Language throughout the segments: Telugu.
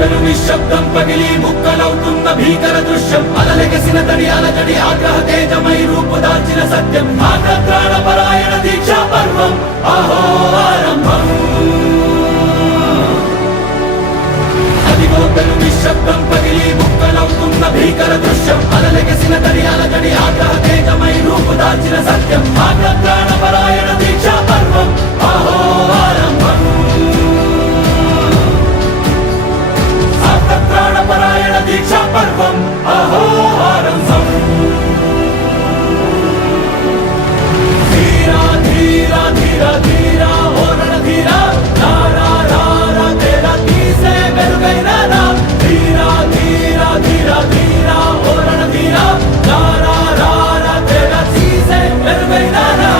నిశ్శబ్దం పగిలి ముక్కలవుతున్న భీకర దృశ్యం అలలెగసిన తడి అలజడి ఆగ్రహ తేజమై రూపుదాల్చిన సత్యం ఆగ్రత్రాణ పరాయణ దీక్షా పర్వం అహో ఆరంభం అదిగోతలు నిశ్శబ్దం పగిలి ముక్కలవుతున్న భీకర దృశ్యం అలలెగసిన తడి అలజడి ఆగ్రహ తేజమై రూపుదాల్చిన సత్యం ఆగ్రత్రాణ పరాయణ దీక్షా పర్వం అహో ఆరంభం ప్రాణపరాయణ దీక్షా పర్వం అహో ఆరంభం ధీరా ధీరా ధీరా ధీరా ఓ రణధీరా రారా రారా తేరా తీసే మెరుగైన రా ధీరా ధీరా ధీరా ధీరా ఓ రణధీరా రారా రారా తేరా తీసే మెరుగైన రా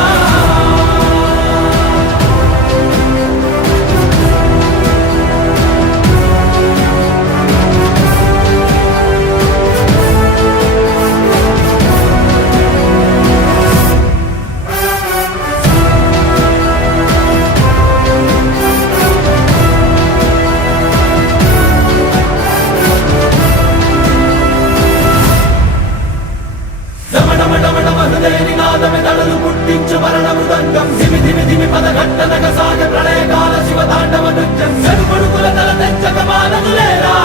నినాదమెదళలు పుట్టించు మరణ మృదంగం ధిమి ధిమి ధిమి పదఘట్టనగ సాగ ప్రళయకాల శివ తాండవ నృత్యం చెరుపడుకుల తల తెచ్చక మానదులేరా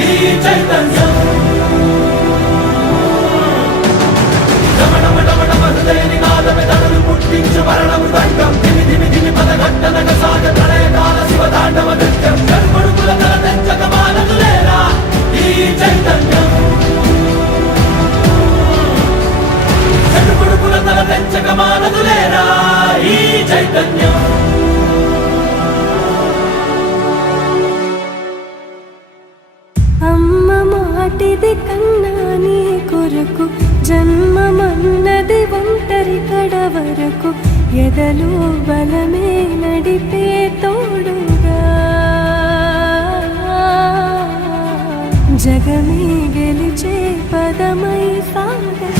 ఈ చైతన్యం డమడమడమడమ హృదయ నినాదమెదళలు పుట్టించు మరణ మృదంగం ధిమి ధిమి ధిమి పదఘట్టనగ సాగ ప్రళయకాల శివ తాండవ నృత్యం చెరుపడుకుల తల తెచ్చక మానదులేరా ఈ చైతన్యం తల పెంచక మానదులేరా ఈ చైతన్యం అమ్మ మాటిది కన్నా నీ కొరకు జన్మమన్నది ఒంటరి కడ వరకు ఎదలు బలమే నడిపే తోడుగా జగమే గెలిచే పదమై సాగ